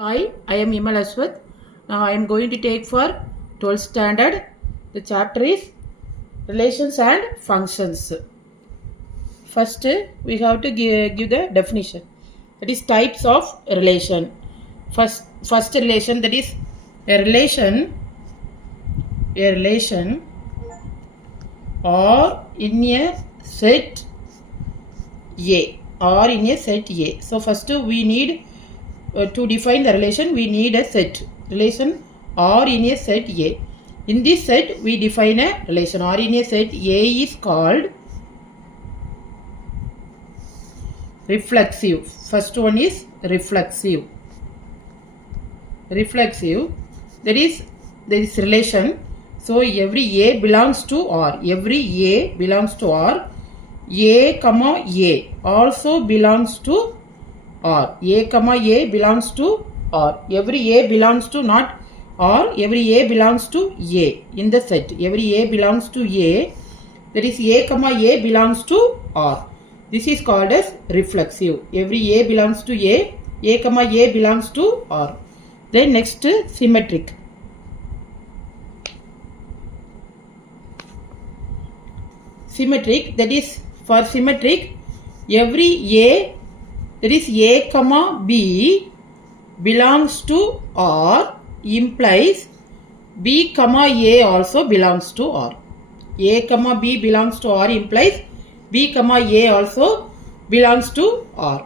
Hi, I am Imal Aswath. Now I am going to take for 12th standard. The chapter is relations and functions. First, we have to give the definition. That is types of relation. First relation, that is a relation or in a set A or in a set A. So first we need to define the relation, we need a set relation or in a set A. In this set we define a relation or in a set A is called reflexive. First one is reflexive. There is relation. So every A belongs to R. Every A belongs to R. A comma A also belongs to R. A comma A belongs to R. Every A belongs to not R. Every A belongs to A in the set. Every A belongs to A. That is A comma A belongs to R. This is called as reflexive. Every A belongs to A. A comma A belongs to R. Then next symmetric. Symmetric, that is for symmetric, every A, that is A comma B belongs to R implies B comma A also belongs to R. A comma B belongs to R implies B comma A also belongs to R.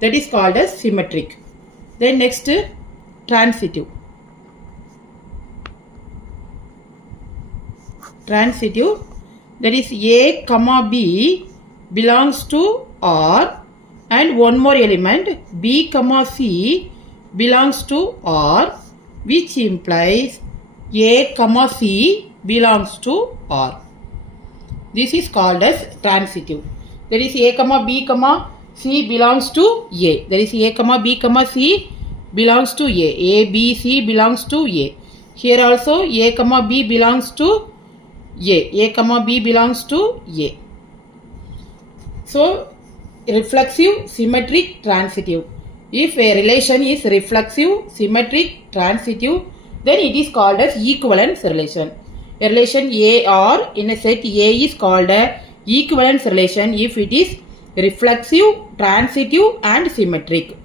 That is called as symmetric. Then next transitive. Transitive, that is A comma B belongs to R and one more element B comma C belongs to R, which implies A comma C belongs to R. This is called as transitive. There is A comma B comma C belongs to A. There is A comma B comma C belongs to A. A, B, C belongs to A. Here also A comma B belongs to A. A comma B belongs to A. So reflexive, symmetric, transitive. If a relation is reflexive, symmetric, transitive, then it is called as equivalence relation. A relation A or in a set A is called a equivalence relation if it is reflexive, transitive and symmetric.